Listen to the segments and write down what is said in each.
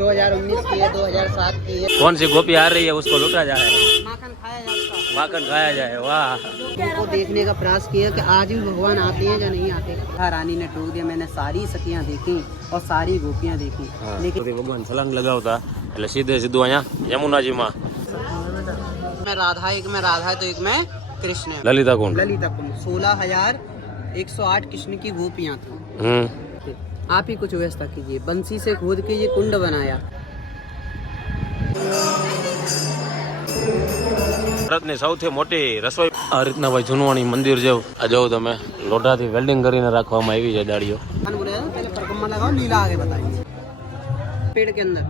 2019 की है 2007 की है कौन सी गोपी आ रही है उसको लूटा जा रहा है माखन खाया जा उसका माखन खाया जाए वाह उनको देखने का प्रयास किया कि आज भी भगवान आते हैं या नहीं आते हाँ रानी ने टोक दिया मैंने सारी सखियां देखी और सारी गोपियां देखी लेकिन લેકિન ભગવાન છલાંગ લગાવતા એટલે સીધે સીધું અહીંયા યમુનાજીમાં मैं राधा एक में राधा तो एक में कृष्ण है લલિતા કુંડ ललिता कुंड सोलह हजार एक सौ आठ कृष्ण की गोपियां थी હમ आप ही कुछ व्यवस्था कीजिए बंसी से खोद के ये कुंड बनाया ભારતની સૌથી મોટી રસોઈ આ રીતના ભાઈ જૂનવાણી મંદિર જેવું આ જોવું તમે લોઢાથી વેલ્ડિંગ કરીને રાખવામાં આવી છે દાડીઓ भगवान बोले ना, पहले परिक्रमा लगाओ लीला आगे बताइए पेड़ के अंदर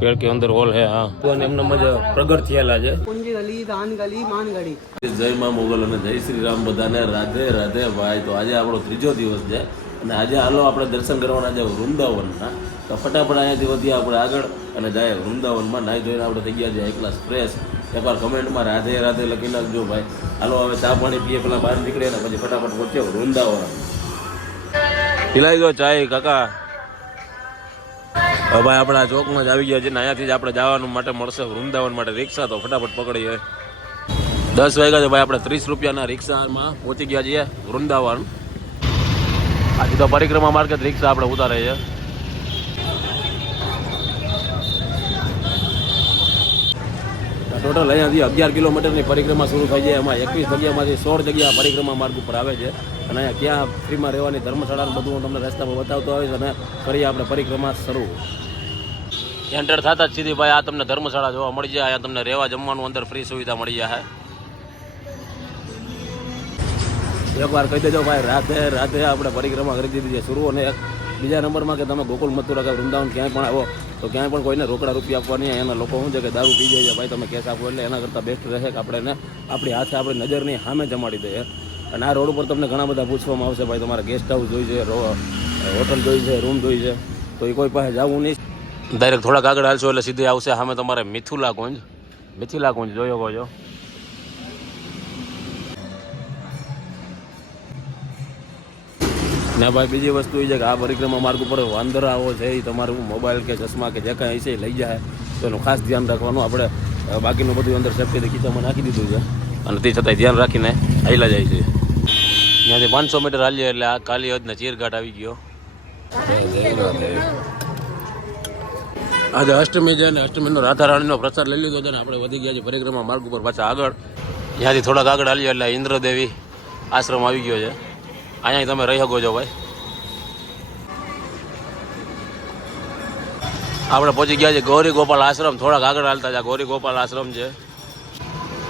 પેડ કે અંદર હોલ હે હા ભગવાન એમના મજ પ્રગટ થયેલા છે कुंज गली दान गली मान गली જય માં મોગલ અને જય શ્રી રામ બધાને રાધે રાધે ભાઈ તો આજે આપણો ત્રીજો દિવસ છે અને આજે હાલો આપણે દર્શન કરવાના છે વૃંદાવનના. તો ફટાફટ અહીંયાથી વધીએ આપણે આગળ અને જાય વૃંદાવનમાં. નાહી ધોઈને આપણે થઈ ગયા છે એકલા ફ્રેશ એકવાર કમેન્ટમાં રાધે રાધે લખી નાખજો ભાઈ. હાલો, હવે ચા પાણી પીએ પેલા બહાર નીકળે ને પછી ફટાફટ પહોંચ્યો વૃંદાવન. પીલાઈ ગયો ચાય, કાકા. હવે ભાઈ આપણા ચોકમાં જ આવી ગયા છે ને અહીંયાથી જ આપણે જવાનું માટે મળશે વૃંદાવન માટે રિક્ષા. તો ફટાફટ પકડીએ દસ વાગ્યા છે ભાઈ, આપણે ત્રીસ રૂપિયાના રિક્ષામાં પહોંચી ગયા છીએ વૃંદાવન. આજે તો પરિક્રમા માર્ગે રિક્ષા આપણે ઉતારે છે. ટોટલ અહીંયાથી અગિયાર કિલોમીટરની પરિક્રમા શરૂ થઈ જાય. એમાં એકવીસ જગ્યામાંથી સોળ જગ્યા પરિક્રમા માર્ગ ઉપર આવે છે. અને અહીંયા ક્યાં ફ્રીમાં રહેવાની ધર્મશાળા બધું હું તમને રસ્તામાં બતાવતો આવીશ અને કરીએ આપણે પરિક્રમા શરૂ. એન્ટર થતા જ સીધી ભાઈ આ તમને ધર્મશાળા જોવા મળી જાય. અહીંયા તમને રહેવા જમવાનું અંદર ફ્રી સુવિધા મળી જાય. એકવાર કહી દેજો ભાઈ રાતે રાતે આપણે પરિક્રમા કરી દીધી છે. શરૂ અને એક બીજા નંબરમાં કે તમે ગોકુલ મથુરા કે વૃંદાવન ક્યાંય પણ આવો, તો ક્યાંય પણ કોઈને રોકડા રૂપિયા આપવાની એના લોકો શું છે કે દારૂ પી જાય ભાઈ, તમે કેસ આપો એટલે એના કરતાં બેસ્ટ રહે કે આપણે એને આપણી હાથે આપણી નજરની સામે જમાડી દઈએ અને આ રોડ ઉપર તમને ઘણા બધા પૂછવામાં આવશે, ભાઈ, તમારે ગેસ્ટ હાઉસ જોઈ છે હોટલ જોઈ છે રૂમ જોઈ છે. તો એ કોઈ પાસે જવું નહીં. ડાયરેક્ટ થોડાક આગળ હાલશો એટલે સીધી આવશે. સામે તમારે મિથુલા કુંજ મિથિલા કુંજ જોયો છો. ને ભાઈ, બીજી વસ્તુ એ છે કે આ પરિક્રમા માર્ગ ઉપર વાંદરાઓ છે એ તમારું મોબાઈલ કે ચશ્મા કે જે કાંઈ છે એ લઈ જાય. તો એનું ખાસ ધ્યાન રાખવાનું. આપણે બાકીનું બધું અંદર સેફ્ટી ખીચામાં નાખી દીધું છે. અને તે છતાંય ધ્યાન રાખીને હાઈલા જાય છે. ત્યાંથી પાંચસો મીટર હાલીએ એટલે આ કાલી હદને ચીરઘાટ આવી ગયો. આજે અષ્ટમી છે અને અષ્ટમીનો રાધારાણીનો પ્રસાર લઈ લીધો છે ને આપણે વધી ગયા છે પરિક્રમા માર્ગ ઉપર પાછા આગળ. ત્યાંથી થોડાક આગળ હાલીએ એટલે ઇન્દ્રદેવી આશ્રમ આવી ગયો છે. અહીંયા તમે રહી શકો છો ભાઈ. આપણે પહોંચી ગયા છે ગૌરી ગોપાલ આશ્રમ. થોડાક આગળ હાલતા છે ગૌરી ગોપાલ આશ્રમ છે.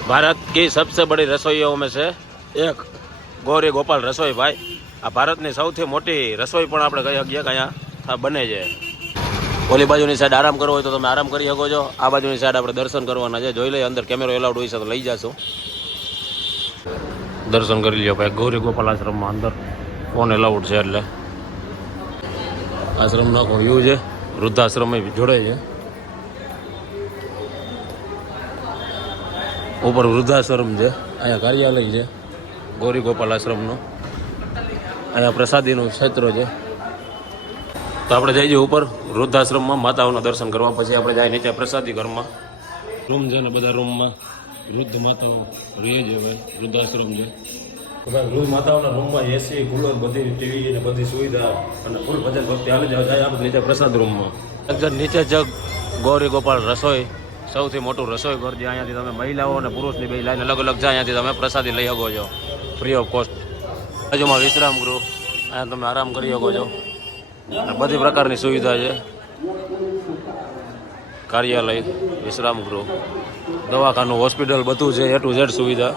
ભારત કી સબસે બડી રસોઈઓ અમે છે. એક ગૌરી ગોપાલ રસોઈ ભાઈ. આ ભારતની સૌથી મોટી રસોઈ પણ આપણે કહી શકીએ કે અહીંયા બને છે. ઓલી બાજુની સાઈડ આરામ કરવો હોય તો તમે આરામ કરી શકો છો. આ બાજુની સાઈડ આપણે દર્શન કરવાના છે. જોઈ લઈએ, અંદર કેમેરો એલાઉડ હોય છે તો લઈ જશો. દર્શન કરી લ્યો ભાઈ. ગૌરી ગોપાલ આશ્રમમાં અંદર ફોન એલાઉડ છે એટલે. આશ્રમનો આખો વ્યૂ છે? વૃદ્ધાશ્રમ જોડે છે. ઉપર વૃદ્ધાશ્રમ છે. અહીંયા કાર્યાલય છે. ગૌરી ગોપાલ આશ્રમનો. અહીંયા પ્રસાદીનું ક્ષેત્ર છે. તો આપણે જઈએ ઉપર વૃદ્ધાશ્રમમાં માતાઓના દર્શન કરવા. પછી આપણે જાય નીચે પ્રસાદી ઘરમાં. રૂમ છે ને બધા રૂમમાં. વૃદ્ધ માતાઓ રહે છે ભાઈ વૃદ્ધાશ્રમ છે. વૃદ્ધ માતાઓના રૂમમાં એસી કુલર બધી ટીવી અને બધી સુવિધા અને ફૂલ ભજન ભક્તિ હાલે જાય જાય આપણે નીચે પ્રસાદ રૂમમાં. એકદમ નીચે જગ ગૌરી ગોપાલ રસોઈ સૌથી મોટું રસોઈ ઘર જે અહીંયાથી તમે મહિલાઓ અને પુરુષની બે લાઈન અલગ અલગ જાય અહીંયાથી તમે પ્રસાદી લઈ શકો છો. ફ્રી ઓફ કોસ્ટ બાજુમાં વિશ્રામ ગૃહ અહીંયા તમે આરામ કરી શકો છો. અને બધી પ્રકારની સુવિધા છે. કાર્યાલય વિશ્રામગૃહ દવાખાનું, હોસ્પિટલ, બધું છે એ ટુ ઝેડ સુવિધા.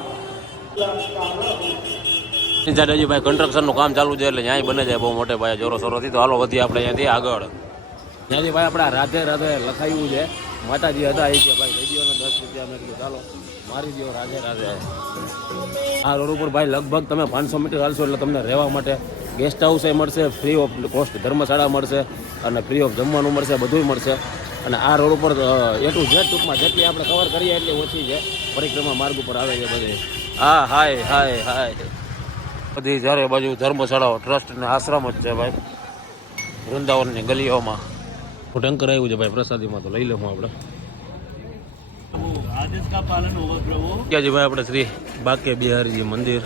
ત્યાં હજી ભાઈ કન્સ્ટ્રક્શનનું કામ ચાલુ છે એટલે ત્યાં બને જાય બહુ મોટે ભાઈ જોરો સોરોથી તો હાલો, વધી આપણે અહીંયાથી આગળ. ત્યાંથી ભાઈ આપણે રાધે રાધે લખાયું છે. માતાજી હતા એ કે ભાઈ લઈ દો દસ રૂપિયા મેં કીધું, ચાલો, મારી દો રાધે રાધે. આ રોડ ઉપર ભાઈ લગભગ તમે પાંચસો મીટર હાલશો એટલે તમને રહેવા માટે ગેસ્ટ હાઉસ એ મળશે ફ્રી ઓફ કોસ્ટ ધર્મશાળા મળશે અને ફ્રી ઓફ જમવાનું મળશે, બધુંય મળશે. અને આ રોડ ઉપર એ ટુ ઝેડ ટૂંકમાં જેટલી આપણે કવર કરીએ એટલી ઓછી છે. પરિક્રમા માર્ગ ઉપર આવે છે બધે. હા હાય હાય હાય. બધી જ્યારે બાજુ ધર્મશાળાઓ ટ્રસ્ટ અને આશ્રમ જ છે ભાઈ. વૃંદાવનની ગલીઓમાં. હું ટંકર આવ્યું છે ભાઈ પ્રસાદીમાં તો લઈ લઉં આપણે. ભાઈ આપણે શ્રી બાકે બિહારીજી મંદિર?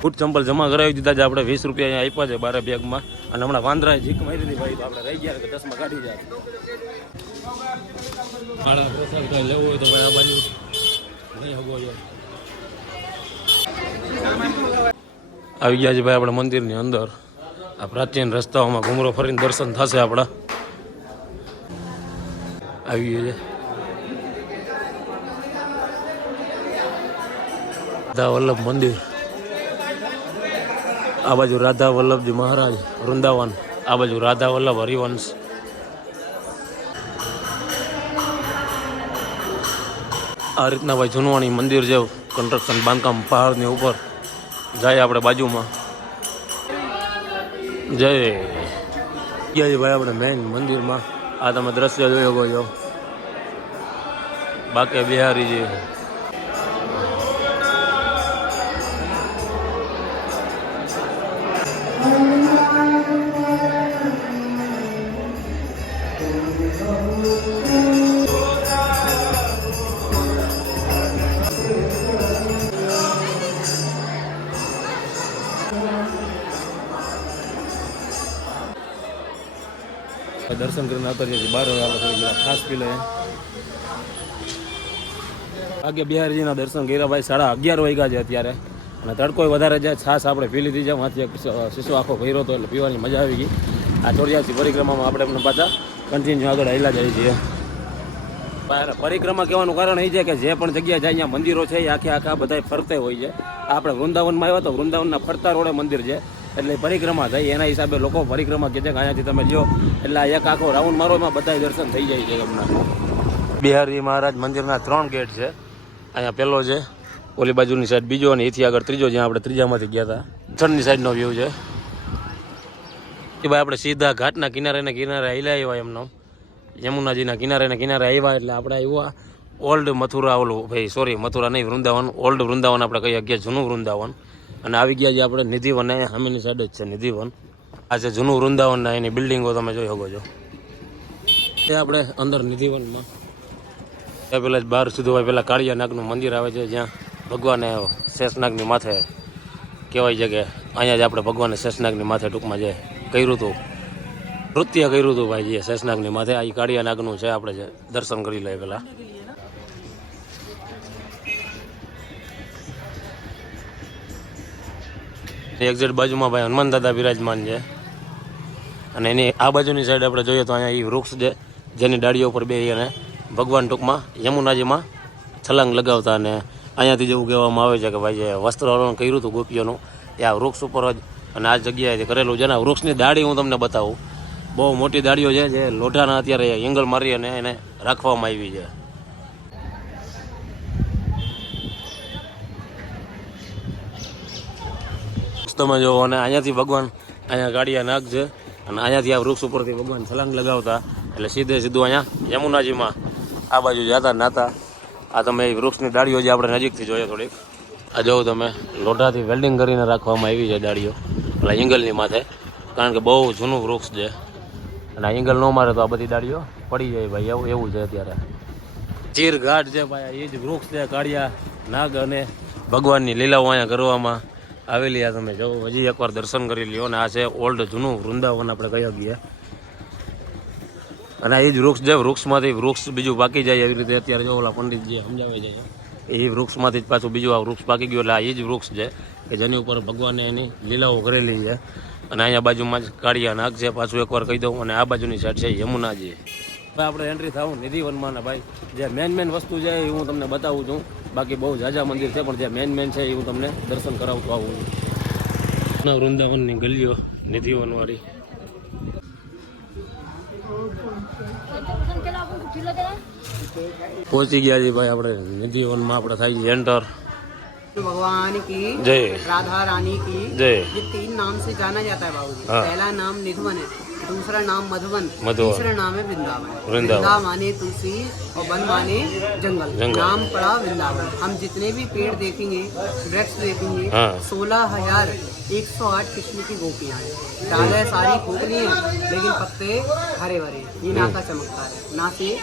ફૂટ ચંપલ જમા કરાવી દીધા છે આપણે વીસ રૂપિયા અહીંયા આપ્યા છે બારે બેગમાં. અને હમણાં વાંદરાએ જીક મારી હતી ભાઈ તો આપણે રહી ગયા કે ચશ્મા કાઢી જાય મારા પ્રસાદ કઈ લેવો હોય તો ભાઈ આ બાજુ નહીં હગવો આવી ગયા છે ભાઈ આપણે મંદિરની અંદર. આ પ્રાચીન રસ્તાઓમાં ઘુમરો ફરીને દર્શન થશે આપણા. આવી ગયા છે. વલ્લભ મંદિર. આ બાજુ રાધા વલ્લભજી મહારાજ, વૃંદાવન. આ બાજુ રાધા વલ્લભ હરિવંશ. આ રીતના ભાઈ જૂનવાણી મંદિર છે કન્સ્ટ્રક્શન બાંધકામ પહાડની ઉપર. જાય આપણે બાજુમાં. જય. ગયા ભાઈ, આપણે મેઇન મંદિરમાં. આ તમે દ્રશ્ય જોયો ગયો બાકી બિહારી બિહારીજી. દર્શન કરીને આવતા રહીએ છીએ ખાસ પી લઈએ. આગે બિહારીજીના દર્શન કર્યા ભાઈ, સાડા અગિયાર વાગ્યા છે અત્યારે. અને તડકો વધારે છે છાસ આપણે પી લીધી છે. માંથી એક આખો ભર્યો હતો એટલે પીવાની મજા આવી ગઈ. આ ચોરિયાસી પરિક્રમામાં આપણે એમને પાછા કન્ટિન્યુ આગળ હેલા જઈએ છીએ. પરિક્રમા કહેવાનું કારણ એ છે કે જે પણ જગ્યાએ જાય અહીંયા મંદિરો છે, એ આખે આખા બધા ફરતે હોય છે. આપણે વૃંદાવનમાં આવ્યા તો વૃંદાવનના ફરતા રોડે મંદિર છે. એટલે પરિક્રમા થઈ એના હિસાબે લોકો પરિક્રમા કે છે કે અહીંયાથી તમે લ્યો. એટલે એક આખો રાઉન્ડ મારો એમાં બધા દર્શન થઈ જાય છે હમણાં. બિહારી મહારાજ મંદિરના ત્રણ ગેટ છે. અહીંયા પહેલો છે, ઓલી બાજુની સાઈડ બીજો અને એથી આગળ ત્રીજો, જ્યાં આપણે ત્રીજામાંથી ગયા હતા પાછળની સાઈડનો વ્યૂ છે. એ ભાઈ આપણે સીધા ઘાટના કિનારે ને કિનારે આવ્યા આવ્યા એમનો. યમુનાજીના કિનારે ને કિનારે આવ્યા એટલે આપણે આવ્યા ઓલ્ડ મથુરા ઓલું, ભાઈ સોરી મથુરા નહીં, વૃંદાવન. ઓલ્ડ વૃંદાવન આપણે કહીએ ગયા જૂનું વૃંદાવન. અને આવી ગયા જે આપણે નિધિવન અહીંયા સામેની સાઈડ જ છે નિધિવન આ છે જૂનું વૃંદાવનના એની બિલ્ડિંગો તમે જોઈ શકો છો. એ આપણે અંદર નિધિવનમાં ત્યાં પેલા જ બહાર સુધી હોય પેલા કાળિયાનાગનું મંદિર આવે છે, જ્યાં ભગવાને શેષનાગની માથે કહેવાય છે કે અહીંયા જ આપણે ભગવાને શેષનાગની માથે ટૂંકમાં જે કર્યું હતું. નૃત્ય કર્યું હતું ભાઈ જે શેષનાગની માથે. આ કાળિયાનાગનું છે, આપણે જે દર્શન કરી લઈએ પેલા. એક્ઝેક્ટ બાજુમાં ભાઈ હનુમાન દાદા બિરાજમાન છે. અને એની આ બાજુની સાઈડ આપણે જોઈએ તો અહીંયા એ વૃક્ષ છે, જેની ડાળીઓ ઉપર બે અને ભગવાન ટૂંકમાં યમુનાજીમાં છલાંગ લગાવતા અને અહીંયાથી જેવું કહેવામાં આવે છે કે ભાઈ જે વસ્ત્રહરણ કર્યું હતું ગોપીઓનું, એ આ વૃક્ષ ઉપર જ અને આ જગ્યાએ કરેલું છે. ને વૃક્ષની દાળી હું તમને બતાવું. બહુ મોટી દાળીઓ છે, જે લોઢાના અત્યારે એંગલ મારી અને એને રાખવામાં આવી છે. તમે જો, અને અહીંયાથી ભગવાન અહીંયા ગાડિયા નાગ છે. અને અહીંયાથી આ વૃક્ષ ઉપરથી ભગવાન છલાંગ લગાવતા. એટલે સીધે સીધું અહીંયા યમુનાજીમાં આ બાજુ જતા નાતા. આ તમે એ વૃક્ષની ડાળીઓ જે આપણે નજીકથી જોઈએ થોડીક. આ જોઉં તમે, લોઢાથી વેલ્ડિંગ કરીને રાખવામાં આવી છે ડાળીઓ. એટલે એંગલની માથે. કારણ કે બહુ જૂનું વૃક્ષ છે. અને એંગલ ન મારે તો આ બધી ડાળીઓ પડી જાય ભાઈ એવું એવું છે અત્યારે. ચીર ઘાટ છે ભાઈ એ જ વૃક્ષ છે, કાળિયા નાગ અને ભગવાનની લીલાઓ અહીંયા કરવામાં આવેલી આ તમે જો, હજી એકવાર દર્શન કરી લ્યો. અને આ છે ઓલ્ડ જૂનું વૃંદાવન, આપણે કહી શકીએ અને એ જ વૃક્ષ છે વૃક્ષમાંથી વૃક્ષ બીજું પાકી જાય એવી રીતે અત્યારે જો ઓલા પંડિત જે સમજાવે જાય એ વૃક્ષમાંથી જ પાછું બીજું આ વૃક્ષ પાકી ગયું. એટલે આ એ જ વૃક્ષ છે કે જેની ઉપર ભગવાને એની લીલાઓ કરેલી છે. અને અહીંયા બાજુમાં જ કાળિયા નાગ છે. પાછું એકવાર કહી દઉં. અને આ બાજુની સાઈડ છે યમુનાજી. આપણે એન્ટ્રી થાવું નિધિવનમાં ને ભાઈ. જે મેન મેન વસ્તુ છે એ હું તમને બતાવું છું. બાકી બહુ જાજા મંદિર છે પણ જે મેન મેન છે એ હું તમને દર્શન કરાવતો આવું છું વૃંદાવનની ગલીઓ નિધિવન વાળી પહોંચી ગયા છીએ ભાઈ આપણે નિધિવનમાં આપણે થાય છે એન્ટર भगवान की જય राधा रानी की જય ये तीन नाम से जाना जाता है बाबू हाँ। पहला नाम निधवन है दूसरा नाम मधुबन मधुबन। तीसरा नाम है वृंदावन। वृंदावन। वृंदा माने तुलसी और वन माने जंगल। जंगल। नाम पड़ा वृंदावन। हम जितने भी पेड़ देखेंगे वृक्ष देखेंगे हाँ। सोलह हज़ार एक सौ आठ किस्म की गोपियाँ हैं। डाले सारी खोखली हैं लेकिन पत्ते हरे भरे ये ना का चमत्कार है। ना से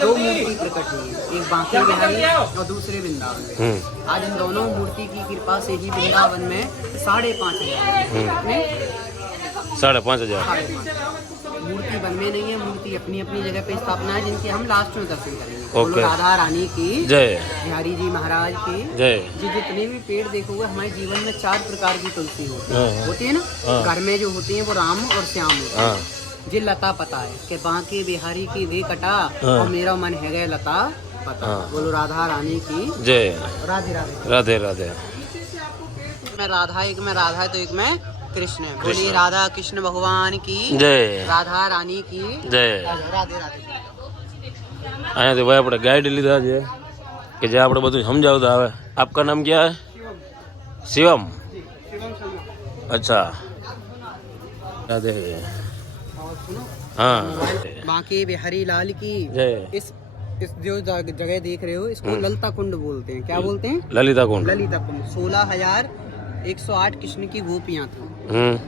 दो मूर्ति प्रकट हुई एक बांके बिहारी और दूसरे वृंदावन में। हम्म। आज इन दोनों मूर्ति की कृपा से ही वृंदावन में साढ़े पाँच हज़ार? साढ़े पाँच हज़ार। मूर्ति बनने नहीं है मूर्ति अपनी अपनी जगह पे स्थापना है जिनके हम लास्ट में दर्शन करेंगे। ओके। राधा रानी की जय। बिहारी जी महाराज की। जय। जी जितने भी पेड़ देखोगे हमारे जीवन में चार प्रकार की तुलसी होती हाँ, है हाँ। होती है ना? हाँ। घर में जो होती है वो राम और श्याम होती है। जी लता पता है कि बांके बिहारी की वे कटा। और मेरा मन है गए लता पता। बोलो राधा रानी की। जय। राधे राधे। राधे राधे। में राधा एक में राधा तो एक में कृष्ण है बोली कृष्ण। राधा कृष्ण भगवान की जय राधा रानी की જય राधे राधे અહીંયાથી ભાઈ આપણે ગાઈડ લીધા છે કે જે આપણે બધું સમજાવતા આવે આપકા નામ ક્યાં હે શિવમ अच्छा राधे और सुनो हाँ बांके बिहारी लाल की जय इस इस जो जग- जगह देख रहे हो इसको ललिता कुंड बोलते हैं क्या बोलते हैं ललिता कुंड ललिता कुंड सोलह हजार एक सौ आठ कृष्ण की गोपियाँ थी। हम्म।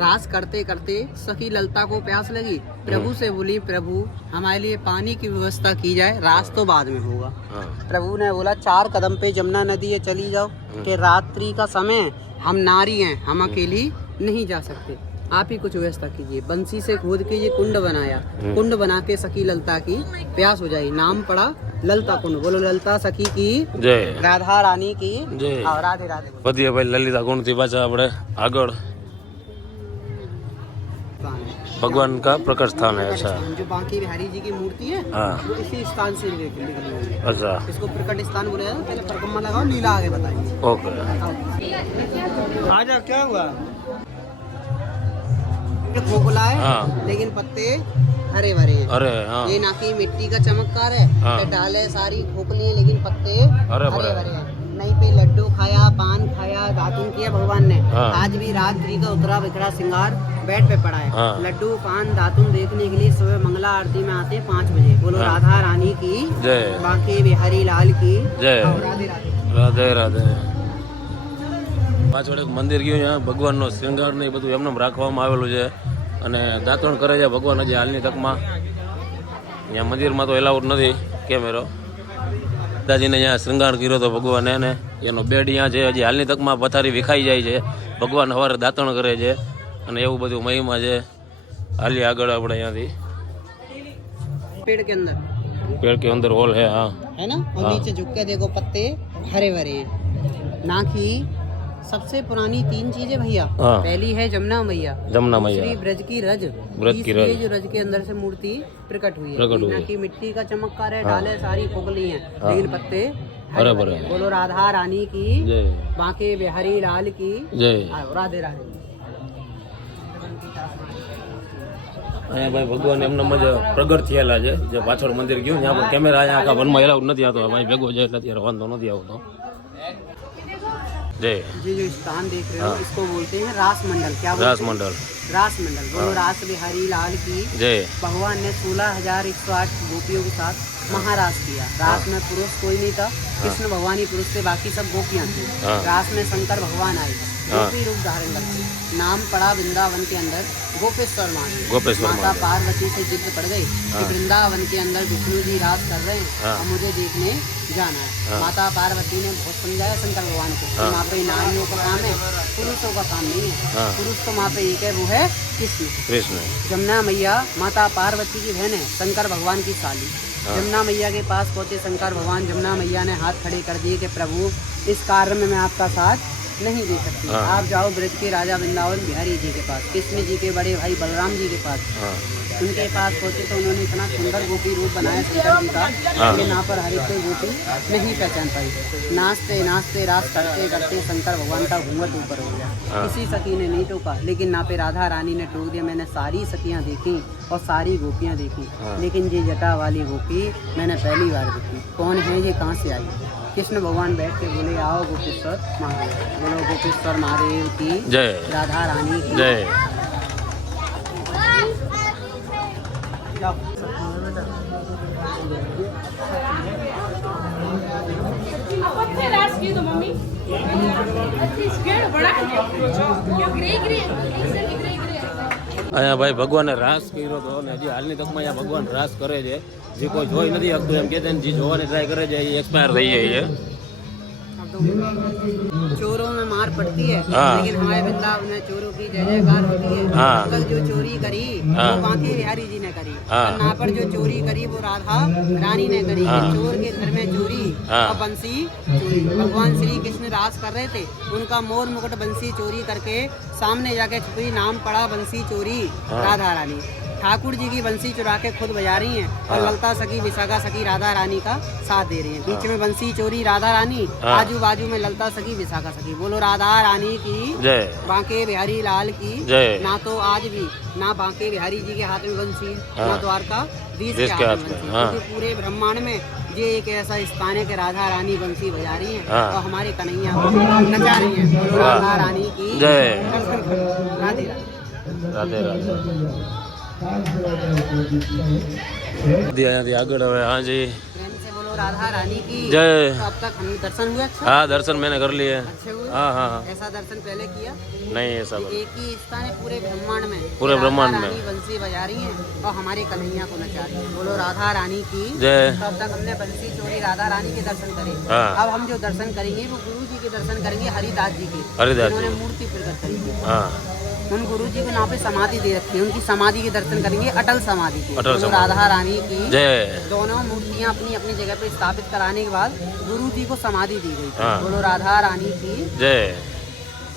रास करते करते सखी ललता को प्यास लगी। प्रभु से बोली प्रभु हमारे लिए पानी की व्यवस्था की जाए रास तो बाद में होगा। हाँ। प्रभु ने बोला चार कदम पे जमुना नदी है चली जाओ के रात्रि का समय हम नारी हैं हम अकेली नहीं जा सकते। आप ही कुछ व्यवस्था कीजिए बंसी से खोद के ये कुंड बनाया कुंड बना के सखी ललता की प्यास हो जाएगी नाम पड़ा ललता कुंड बोलो ललता सखी की જય राधा रानी की जय और राधे राधे बोलो। વધીએ ભાઈ લલિતા કુંડ થી પાછા આપણે આગળ भगवान का प्रकट स्थान है अच्छा जो बांकी बिहारी जी की मूर्ति है हाँ वो इसी स्थान से निकली निकली हुई है अच्छा इसको प्रकट स्थान बोला जाता है पहले परिक्रमा लगाओ लीला आगे बताइए ओके आजा क्या हुआ खोखला है हाँ। लेकिन पत्ते हरे भरे हैं अरे हाँ। ये ना कि मिट्टी का चमत्कार है हाँ। डाल है सारी खोखली है लेकिन पत्ते हरे भरे हैं नहीं पे लड्डू खाया पान खाया दातुन किया भगवान ने हाँ। आज भी रात्रि का उतरा बिखरा सिंगार बेड पे पड़ा है हाँ। लड्डू पान दातुन देखने के लिए सुबह मंगला आरती में आते हैं पाँच बजे बोलो हाँ। राधा रानी की बाकी बिहारी लाल की जय राधे राधे राधे राधे પાછળ એક મંદિર ગયું ત્યાં ભગવાનનો શૃંગાર ને એ બધું એમને રાખવામાં આવેલું છે અને દાંતણ કરે છે ભગવાન હજી હાલની તકમાં અહીંયા મંદિરમાં તો એલાઉડ નથી કેમેરો દાદાજીને અહીંયા શૃંગાર કર્યો હતો ભગવાને ને એનો બેડ અહીંયા છે હજી હાલની તકમાં પથારી વિખાઈ જાય છે ભગવાન સવારે દાંતણ કરે છે અને એવું બધું મહિમા છે હાલી આગળ આપણે અહીંયાથી पेड़ के अंदर પેડ કે અંદર હોલ છે હા है ना और हाँ। नीचे झुक के देखो पत्ते हरे भरे हैं ना की सबसे पुरानी तीन चीजें भैया हाँ। पहली है जमुना मैया જમના दूसरी મૈયા ब्रज की रज ब्रज की तीसरी रज। है जो रज के अंदर से मूर्ति प्रकट हुई है प्रकट हुई ना है। की मिट्टी का चमत्कार है हाँ। डाले सारी खोखली हैं हाँ। लेकिन पत्ते हरे भरे भरे हैं। हैं। बोलो राधा रानी की જય बांके बिहारी लाल की જય आओ, राधे राधे અહીંયા ભાઈ ભગવાન એમના જ પ્રગટ થયેલા છે જે પાછળ મંદિર ગયું ત્યાં પણ કેમેરા અહીંયા આખા વનમાં એલાઉડ નથી આવતો ભાઈ ભેગો છે એટલે અત્યારે વાંધો નથી આવતો जी। ये जो स्थान देख रहे हो हाँ। इसको बोलते हैं रास मंडल क्या बोलते रास मंडल रास मंडल बोलो हाँ। रास बिहारी लाल की भगवान ने सोलह हज़ार एक सौ आठ गोपियों के साथ महारास किया। हाँ। रास में पुरुष कोई नहीं था हाँ। कृष्ण भगवान ही पुरुष थे बाकी सब गोपियाँ थी। रास में शंकर भगवान आए। गोपी रूप धारण करके नाम पड़ा वृंदावन के अंदर गोपेश्वर मान गोपेश्वर माता पार्वती से जिद पड़ गई कि हाँ। वृंदावन के अंदर विष्णु जी राज कर रहे हैं हाँ। और मुझे देखने जाना है। हाँ। माता पार्वती ने बहुत समझाया शंकर भगवान को वहाँ पे नारियों का काम है पुरुषों का काम नहीं है। पुरुष तो वहाँ पे एक है वो है कृष्ण। कृष्ण जमुना मैया माता पार्वती की बहन है शंकर भगवान की साली। जमुना मैया के पास पहुँचे शंकर भगवान। जमुना मैया ने हाथ खड़े कर दिए कि प्रभु इस कार्य में मैं आपका साथ नहीं दे सकती। हाँ। आप जाओ ब्रज के राजा वृंदावन बिहारी जी के पास कृष्ण जी के बड़े भाई बलराम जी के पास। હા उनके पास पहुँचे तो उन्होंने इतना सुंदर गोपी रूप बनाया शंकर जी का हाँ। कि यहाँ पर हर एक कोई गोपी नहीं पहचान पाई। नाचते नाचते रास करते करते शंकर भगवान का घूंघट ऊपर हो गया। हाँ। किसी सखी ने नहीं टोका लेकिन ना पे राधा रानी ने टोक दिया। मैंने सारी सखियाँ देखी और सारी गोपियाँ देखी। हाँ। लेकिन ये जटा वाली गोपी मैंने पहली बार देखी। कौन है ये? कहाँ से आई? कृष्ण भगवान बैठ के बोले आओ गोपेश्वर महादेव बोलो गोपेश्वर महादेव की जय। राधा रानी की जय। तो मम्मी बड़ा है ग्रे ग्रे અહીંયા ભાઈ ભગવાને રાસ કર્યો હતો અને હજી હાલની તકમાં અહીંયા ભગવાન રાસ કરે છે. જે કોઈ જોઈ નથી શકતું, એમ કે જે જોવાની ટ્રાય કરે છે, એ એક્સપાયર થઈ જાય છે. चोरों में मार पड़ती है हाँ। लेकिन हमारे बदलाव में चोरों की जय जयकार होती है हाँ। कल जो चोरी करी हाँ। वो बांके बिहारी जी ने करी हाँ। यहाँ पर जो चोरी करी वो राधा रानी ने करी हाँ। चोर के घर में चोरी हाँ। और बंसी चोरी भगवान श्री कृष्ण रास कर रहे थे उनका मोर मुकुट बंसी चोरी करके सामने जाके छुपी नाम पड़ा बंसी चोरी। राधा रानी ठाकुर जी की बंसी चुरा के खुद बजा रही हैं और हाँ। ललता सखी विशाखा सखी राधा रानी का साथ दे रही हैं बीच में बंसी चोरी राधा रानी हाँ। आजू बाजू में ललता सखी विशाखा सखी बोलो राधा रानी की बांके बिहारी लाल की जय। ना तो आज भी ना बांके बिहारी जी के हाथ में बंसी हाँ। ना द्वारका धीश के हाथ में बंसी। पूरे ब्रह्मांड में ये एक ऐसा स्थान है कि राधा रानी बंसी बजा रही है। और हमारे कन्हैया नचा रही हैं। राधा रानी की जय। दर्शन करो। राधे राधे રાધે રાધે બધી અહીંયાથી આગળ હવે હાજી प्रेम से बोलो राधा रानी की जय तो अब तक हम दर्शन हुए अच्छा हाँ दर्शन मैंने कर लिए अच्छे हुए हाँ हाँ हाँ ऐसा दर्शन पहले किया नहीं ऐसा बोलो। एक ही स्थान है पूरे ब्रह्मांड में पूरे राधा ब्रह्मांड में। रानी बंसी बजा रही है और हमारे कन्हैया को नचा रही है बोलो राधा रानी की जय तो अब तक हमने बंसी चोरी राधा रानी के दर्शन करे हाँ। अब हम जो दर्शन करेंगे वो गुरु जी के दर्शन करेंगे हरिदास जी के हरिदास जी। जिन्होंने मूर्ति प्रकट करी है हाँ उन गुरु जी को यहाँ पे समाधि दे रखी है उनकी समाधि के दर्शन करेंगे अटल समाधि के अटल बोलो समाधि। राधा रानी की जय दोनों मूर्तियाँ अपनी अपनी जगह पे स्थापित कराने के बाद गुरु जी को समाधि दी गई थी हाँ। बोलो राधा रानी की जय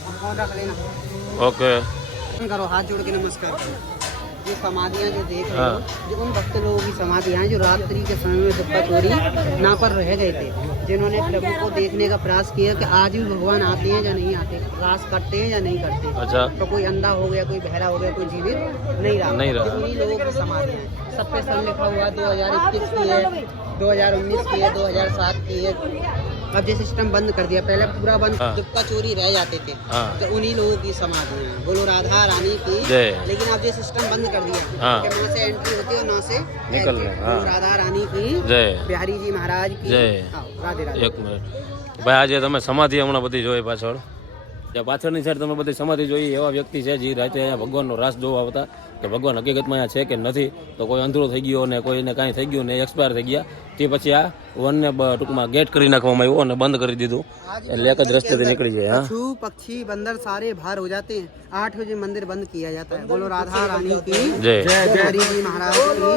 अब फोन रख लेना ओके नमस्कार करो हाथ जोड़ के नमस्कार करो ये समाधियाँ जो देख रहे हाँ। हो जो उन भक्त लोगों की समाधियाँ हैं जो रात्रि के समय में दुप्पा चोरी ना पर रह गए थे जिन्होंने प्रभु को देखने का प्रयास किया कि आज भी भगवान आते हैं या नहीं आते रास करते हैं या नहीं करते अच्छा तो कोई अंधा हो गया कोई बहरा हो गया कोई जीवित नहीं रहा नहीं रहा। उन्हीं लोगों की समाधि सब पे सब लिखा हुआ दो हज़ार इक्कीस की है दो हज़ार उन्नीस की है दो हज़ार सात की है अब ये सिस्टम बंद कर दिया पहले पूरा बंद हाँ। दुप्पा चोरी रह जाते थे हाँ तो उन्हीं लोगों की समाधि है बोलो राधा रानी की जय लेकिन अब ये सिस्टम बंद कर दिया हाँ। कि ना से एंट्री होती है और ना से निकल exit। रहे, हाँ। बोलो राधा रानी की जय बिहारी जी महाराज की जय। हाँ, राधे राधे એક મિનિટ ભાઈ આજે તમે સમાધિ હમણાં બધી જોઈ પાછળ ત્યાં પાછળની સાઈડ તમે બધી સમાધિ જોઈ એવા વ્યક્તિ છે જે રાતે અહીંયા ભગવાનનો રાસ જોવા આવતા કે ભગવાન હકીકતમાં અહીંયા છે કે નથી તો કોઈ અંધળો થઈ ગયો ને કોઈને કાંઈ થઈ ગયું ને એક્સપાયર થઈ ગયા તે પછી આ વનને બ- ટૂંકમાં ગેટ કરી નાખવામાં આવ્યું અને બંધ કરી દીધું એટલે એક જ રસ્તેથી નીકળી જાય હા पशु पक्षी बंदर सारे बाहर हो जाते हैं आठ बजे मंदिर बंद किया जाता है बोलो राधा रानी की जय बिहारी जी महाराज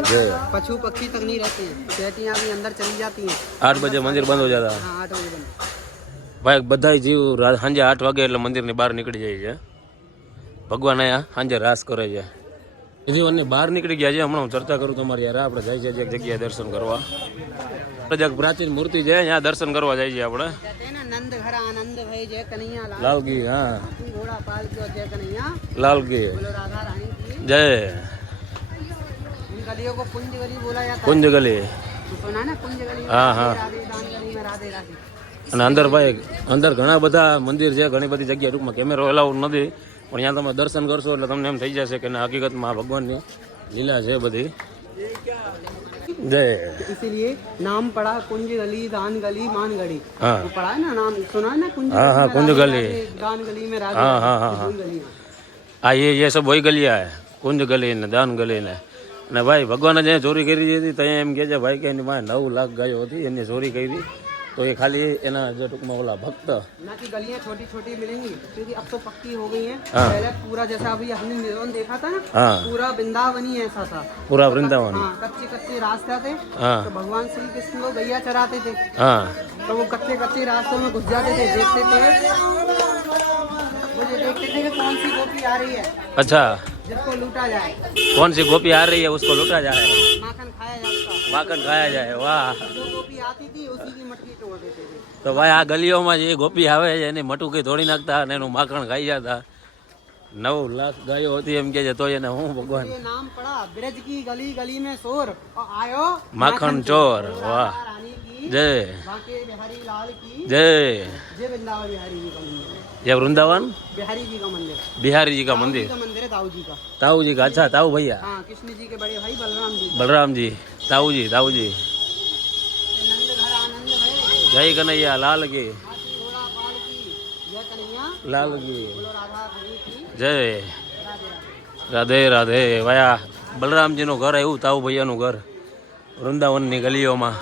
की पशु पक्षी तक नहीं रहते हैं चैटियाँ भी अंदर चली जाती हैं આઠ બજે મંદિર બંધ હો જતા हाँ आठ बजे बंद ભાઈ બધા જીવ સાંજે આઠ વાગે એટલે મંદિરની બહાર નીકળી જાય છે. ભગવાન અહીંયા સાંજે રાસ કરે છે. જીવનની બહાર નીકળી ગયા છે. હમણાં હું ચર્ચા કરું તમારી યાર. આપણે જાય છે એક જગ્યાએ દર્શન કરવા. આપણે પ્રાચીન મૂર્તિ છે ત્યાં દર્શન કરવા જાય છે આપણે. લાલગી હા. લાલગી. જય. કુંજગલી હા હા. ना कुंज गली में हाँ, हाँ। राधे दान गली में राधे राधे અને અંદર ભાઈ અંદર ઘણા બધા મંદિર છે ઘણી બધી જગ્યા ટૂંકમાં કેમેરો એલાઉડ નથી પણ ત્યાં તમે દર્શન કરશો એટલે તમને એમ થઈ જશે કે ના હકીકતમાં આ ભગવાનની લીલા છે બધી જય इसीलिए नाम पड़ा कुंज गली दान गली मान गली हाँ वो पढ़ा है ना नाम सुना है ना कुंज हाँ, हाँ, में कुंज राधे गली। राधे, दान गली में राधे हाँ, राधे, हाँ, हाँ, ये दो गलियां। આ એ એ સબ વહી ગલિયા હે કુંજ ગલી ને દાન ગલી ને અને ભાઈ ભગવાને જે ચોરી કરી હતી ત્યાં એમ કે છે ભાઈ કે એની માં નવ લાખ ગાયો હતી એની ચોરી કરી तो ये खाली है ना जो टुकमा बोला भक्त। ना की गलियाँ छोटी छोटी मिलेंगी क्योंकि अब तो पक्की हो गई है। हाँ। पहले पूरा जैसा अभी हमने निर्वन देखा था ना हाँ। पूरा वृंदावन ही ऐसा था। पूरा वृंदावन हाँ, कच्चे कच्चे रास्ते थे हाँ। तो भगवान श्री कृष्ण को गैया चराते थे। आ, तो वो कच्चे कच्चे रास्ते में घुस जाते थे देखते थे। मुझे देखते थे कौन सी गोपी आ रही है। अच्छा। जिसको लूटा जाए कौन सी गोपी आ रही है उसको लूटा जाए माखन खाया जाता माखन खाया जाए वाह जो गोपी आती थी उसी की मटकी तोड़ देते थे તો ભાઈ આ ગલીઓમાં જે ગોપી આવે છે એની મટુકી તોડી નાખતા અને એનું માખણ ખાઈ જતા નવ લાખ ગાયો હતી એમ કે છે તો એને હું ભગવાન ये नाम पड़ा ब्रज की गली गली में शोर और आयो माखन चोर वाह रानी की જય बांके बिहारी लाल की જય जय वृंदावन बिहारी जी का मंदिर है। ये वृंदावन बिहारी जी का मंदिर बिहारी जी का ताऊ मंदिर जी का मंदिर है ताऊ जी का ताऊ जी का अच्छा ताऊ भैया हाँ कृष्ण जी के बड़े भाई बलराम जी बलराम जी ताऊ जी ताऊ जी ये नंद घर आनंद है जय कन्हैया लाल की हाथी घोड़ा पाल की जय कन्हैया लाल की बोलो राधा हरी की જય राधे राधे રાધે રાધે વાયા બલરામજીનું ઘર એવું તાવ ભૈયાનું ઘર વૃંદાવનની ગલીઓમાં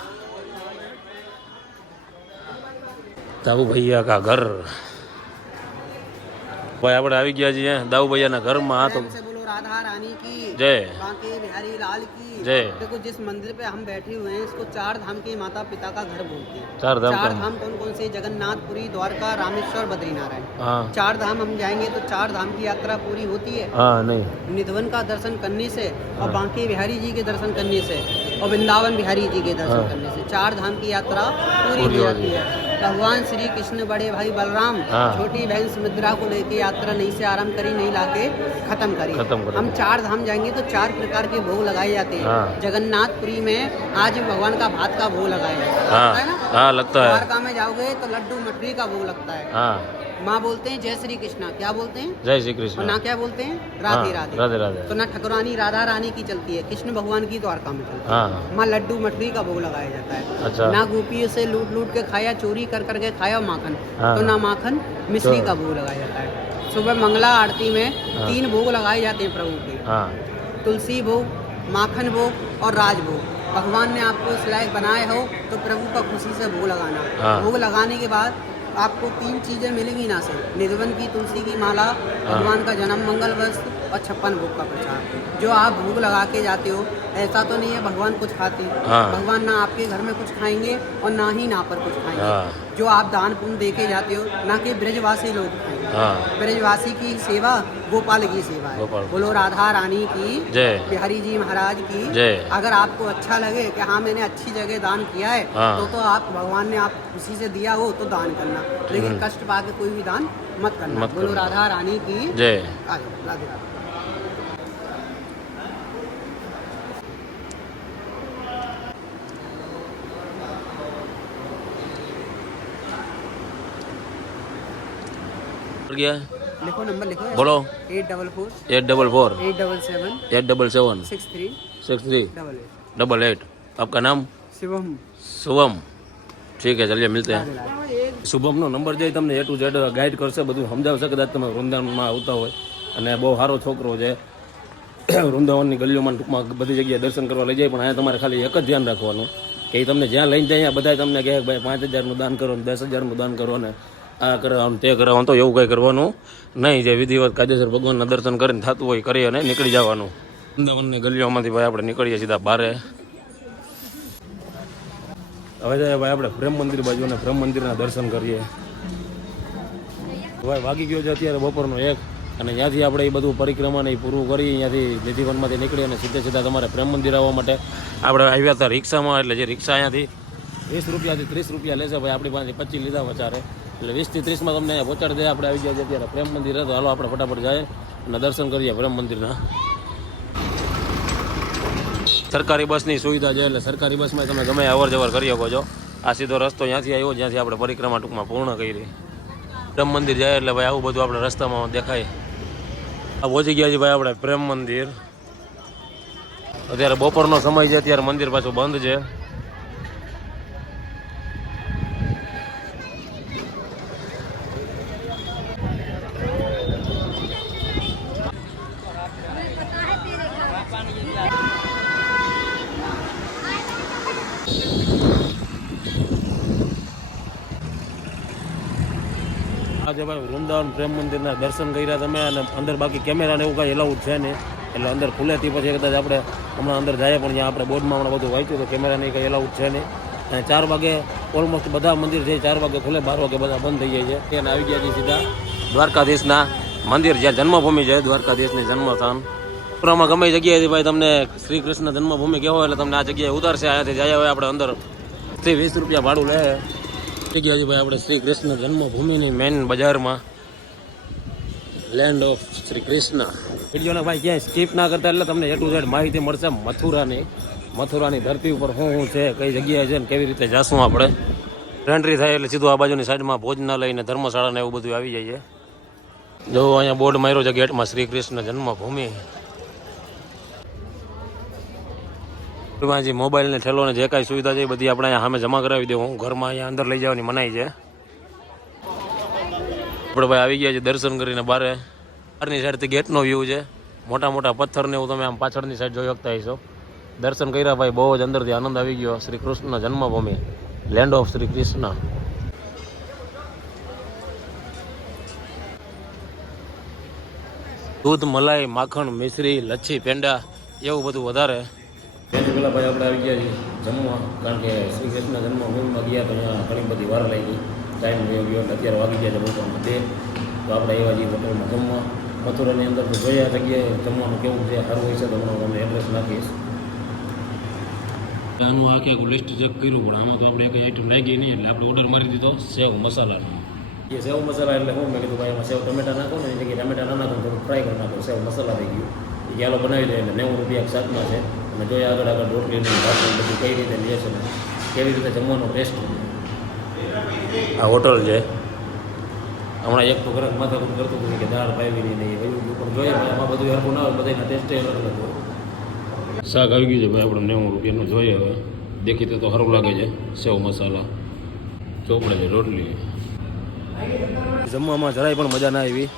તાવ ભૈયા કા ઘર ભાઈ આપણે આવી ગયા છીએ દાઉ ભૈયાના ઘરમાં હા તો प्रेम से बोलो राधा रानी की જય बांके बिहारी लाल की जय। देखो जिस मंदिर पे हम बैठे हुए हैं इसको चार धाम के माता पिता का घर बोलते हैं ચાર ધામ चार का धाम कौन कौन से जगन्नाथपुरी द्वारका रामेश्वर बद्रीनारायण હા चार धाम हम जाएंगे तो चार धाम की यात्रा पूरी होती है હા નહીં निधवन का दर्शन करने से और बांके बिहारी जी के दर्शन करने से और वृंदावन बिहारी जी के दर्शन हाँ। करने से चार धाम की यात्रा पूरी पूरी हो हो जाती है भगवान श्री कृष्ण बड़े भाई बलराम हाँ। छोटी बहन सुमित्रा को लेके यात्रा नहीं से आरंभ करी नहीं लाके खत्म करी। खत्म। हम चार धाम जाएँगे तो चार प्रकार के भोग लगाए जाते हैं। हाँ। जगन्नाथपुरी में आज भगवान का भात का भोग लगाया हाँ। है। ना? लगता है। द्वारका में जाओगे तो लड्डू मटरी का भोग लगता हाँ। माँ बोलते हैं जय श्री कृष्णा क्या बोलते हैं? जय श्री और कृष्ण ना क्या बोलते हैं? हाँ, राधे। राधे राधे। राधे तो ना ठकुरानी राधा रानी की चलती है। कृष्ण भगवान की द्वारका में चलती हाँ। है। माँ लड्डू मठरी का भोग लगाया जाता है। अच्छा। ना गोपियों से लूट लूट के खाया चोरी कर करके खाया माखन। हाँ। तो ना माखन मिश्री तो- का भोग लगाया जाता है। सुबह मंगला आरती में। तीन भोग लगाए जाते हैं प्रभु के। तुलसी भोग माखन भोग और राजभोग भगवान ने आपको इस लायक बनाए हो तो प्रभु का खुशी से भोग लगाना। भोग लगाने के बाद आपको तीन चीज़ें मिलेंगी ना से निधवन की तुलसी की माला भगवान का जन्म मंगल वस्त्र और छप्पन भोग का प्रचार जो आप भोग लगा के जाते हो ऐसा तो नहीं है भगवान कुछ खाते हाँ। भगवान ना आपके घर में कुछ खाएँगे और ना ही ना पर कुछ खाएँगे। हाँ। जो आप दान पुण्य दे के जाते हो ना कि ब्रजवासी लोग खाएँगे हाँ। ब्रजवासी की सेवा गोपाल की सेवा है। बोलो राधा रानी की जय। बिहारी जी महाराज की। जय। अगर आपको अच्छा लगे कि हाँ मैंने अच्छी जगह दान किया है हाँ। तो तो आप भगवान ने आप खुशी से दिया हो तो दान करना। लेकिन कष्ट पा के कोई भी दान मत करना। मत बोलो। राधा रानी की। जय। राधे राधे। ગયા लिखो नंबर लिखो બોલો eight double four eight double four eight double seven eight double seven six three six three double eight double eight आपका नाम शिवम શુભમ ઠીક है चलिए मिलते हैं राधे राधे શુભમનો નંબર જે તમને એ ટુ ઝેડ ગાઈડ કરશે બધું સમજાવશે કદાચ તમે વૃંદાવનમાં આવતા હોય અને બહુ સારો છોકરો છે વૃંદાવનની ગલીઓમાં ટૂંકમાં બધી જગ્યાએ દર્શન કરવા લઈ જાય પણ અહીંયા તમારે ખાલી એક જ ધ્યાન રાખવાનું કે એ તમને જ્યાં લઈને જાય ત્યાં બધા તમને કહે કે ભાઈ પાંચ હજારનું દાન કરો ને દસ હજારનું દાન કરો ને આ કરવાનું, તે કરવાનું, તો એવું કંઈ કરવાનું નહીં. જે વિધિવત કાયદેસર ભગવાનના દર્શન કરીને થતું હોય કરી અને નીકળી જવાનું. વૃંદાવનની ગલીઓમાંથી ભાઈ આપણે નીકળીએ સીધા બારે. હવે જાય ભાઈ આપણે પ્રેમ મંદિર બાજુ અને પ્રેમ મંદિરના દર્શન કરીએ. ભાઈ વાગી ગયો છે અત્યારે બપોરનો એક અને ત્યાંથી આપણે એ બધું પરિક્રમાને એ પૂરું કરી ત્યાંથી નિધિવનમાંથી નીકળી અને સીધે સીધા તમારે પ્રેમ મંદિર આવવા માટે આપણે આવ્યા હતા રિક્ષામાં, એટલે જે રિક્ષા અહીંયાથી વીસ રૂપિયાથી ત્રીસ રૂપિયા લેશે. ભાઈ આપણી પાસેથી પચીસ લીધા વચારે. એટલે વીસથી ત્રીસમાં તમને અહીંયા પહોંચાડી દે. આપણે આવી ગયા છે અત્યારે પ્રેમ મંદિર. તો હાલો આપણે ફટાફટ જાય અને દર્શન કરીએ પ્રેમ મંદિરના. સરકારી બસની સુવિધા છે એટલે સરકારી બસમાં તમે ગમે અવર જવર કરી શકો છો. આ સીધો રસ્તો ત્યાંથી આવ્યો, જ્યાંથી આપણે પરિક્રમા ટૂંકમાં પૂર્ણ કરી. પ્રેમ મંદિર જાય એટલે ભાઈ આવું બધું આપણે રસ્તામાં દેખાય. આ પહોંચી ગયા છે ભાઈ આપણે પ્રેમ મંદિર. અત્યારે બપોરનો સમય છે, અત્યારે મંદિર પાછું બંધ છે આજે ભાઈ વૃંદાવન પ્રેમ મંદિરના દર્શન કર્યા તમે અને અંદર બાકી કેમેરાને એવું કાંઈ એલાઉડ છે નહીં. એટલે અંદર ખુલેથી પછી કદાચ આપણે હમણાં અંદર જઈએ, પણ જ્યાં આપણે બોર્ડમાં હમણાં બધું વાંચ્યું તો કેમેરાની કંઈ એલાઉડ છે નહીં. અને ચાર વાગે ઓલમોસ્ટ બધા મંદિર છે ચાર વાગે ખુલે, બાર વાગે બધા બંધ થઈ જાય છે. ત્યાં આવી ગયા છે સીધા દ્વારકાધીશના મંદિર, જ્યાં જન્મભૂમિ છે, દ્વારકાધીશની જન્મસ્થાન. પુરામાં ગમે જગ્યાએથી ભાઈ તમને શ્રી કૃષ્ણ જન્મભૂમિ કહેવો એટલે તમને આ જગ્યાએ ઉતારશે અહીંયાથી જાય હોય આપણે અંદર. થી વીસ રૂપિયા ભાડું લે. જગ્યા ભાઈ આપણે શ્રી કૃષ્ણ જન્મભૂમિની મેઇન બજારમાં લેન્ડ ઓફ શ્રી કૃષ્ણ વિડીયોને ભાઈ ક્યાંય સ્કીપ ના કરતા એટલે તમને એ ટુ ઝેડ માહિતી મળશે મથુરાની. મથુરાની ધરતી ઉપર શું શું છે, કઈ જગ્યાએ છે ને કેવી રીતે જાશું આપણે. એન્ટ્રી થાય એટલે સીધું આ બાજુની સાઈડમાં ભોજનાલય ને ધર્મશાળાને એવું બધું આવી જાય છે. જો અહીંયા બોર્ડ માર્યો છે ગેટમાં શ્રી કૃષ્ણ જન્મભૂમિ. મોબાઈલ ને ઠેલો ને જે કાંઈ સુવિધા છે એ બધી આપણે અહીંયા સામે જમા કરાવી દઉં હું ઘરમાં અહીંયા અંદર લઈ જવાની મનાઈ છે. આપણે ભાઈ આવી ગયા છે દર્શન કરીને બારે. બહારની સાઈડથી ગેટનો વ્યૂ છે. મોટા મોટા પથ્થરને એવું તમે આમ પાછળની સાઈડ જોઈ શકતા હશો. દર્શન કર્યા ભાઈ બહુ જ અંદરથી આનંદ આવી ગયો. શ્રી કૃષ્ણ જન્મભૂમિ. Land of Shri Krishna. દૂધ, મલાઈ, માખણ, મિશ્રી, લચ્છી, પેંડા એવું બધું વધારે. પહેલાં ભાઈ આપણે આવી ગયા છીએ જમવા. કારણ કે શ્રી કૃષ્ણ જન્મભૂમિમાં ગયા તો ઘણી બધી વાર લાગી. ટાઈમ ગયો ગયો એટલે અત્યારે વાગી ગયા છે બપોરના બે. તો આપણે એવા જઈએ હોટલમાં જમવા. મથુરાની અંદર તો જોયા જગ્યાએ જમવાનું કેવું છે સારું હોય છે તો હું તમને એડ્રેસ નાખીશ. આનું આખે આખું લિસ્ટ ચેક કર્યું પણ આમાં તો આપણે એક આઈટમ રહી ગઈ નહીં એટલે આપણે ઓર્ડર મારી દીધો સેવ મસાલાનો એ સેવ મસાલા એટલે હું મેં કીધું ભાઈ એમાં સેવ ટમેટા નાખો ને જગ્યાએ ટમેટા ના નાખો થોડું ફ્રાય કરી નાખો સેવ મસાલા થઈ ગયું. એ ગેલો બનાવી દે એટલે નેવું રૂપિયા એક શાકમાં છે. અને જોઈએ આગળ આગળ રોટલી ભાખરી બધું કઈ રીતે લે છે ને કેવી રીતે જમવાનો ટેસ્ટ આ હોટલ છે. હમણાં એક તો ઘરે માથા કરતું હતું કે દાળ ભાઈ નહીં એ પણ જોઈએ એમાં બધું હરખું ના હોય બધાના ટેસ્ટ અલગ અલગ હોય. શાક આવી ગયું છે ભાઈ આપણે નેવું રૂપિયાનું જોઈએ હવે. દેખીતે તો સારું લાગે છે સેવ મસાલા ચોપડે છે રોટલી. જમવામાં જરાય પણ મજા ના આવી.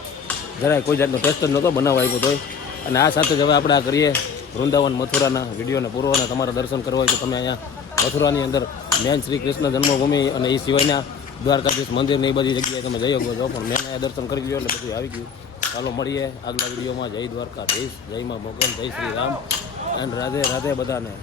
જરાય કોઈ જાતનો ટેસ્ટ જ નહોતો બનાવવા આવ્યો તોય. અને આ સાથે જ હવે આપણે આ કરીએ વૃંદાવન મથુરાના વિડીયોને પૂરો અને તમારા દર્શન કરવા હોય તો તમે અહીંયા મથુરાની અંદર મેન શ્રી કૃષ્ણ જન્મભૂમિ અને એ સિવાયના દ્વારકાધીશ મંદિર ને એ બધી જગ્યાએ તમે જઈ શકો પણ મેં દર્શન કરી લ્યો એટલે બધું આવી ગયું. ચાલો મળીએ આગલા વિડીયોમાં. જય દ્વારકાધીશ. જય માં મોગલ. જય શ્રી રામ. એન્ડ રાધે રાધે બધાને.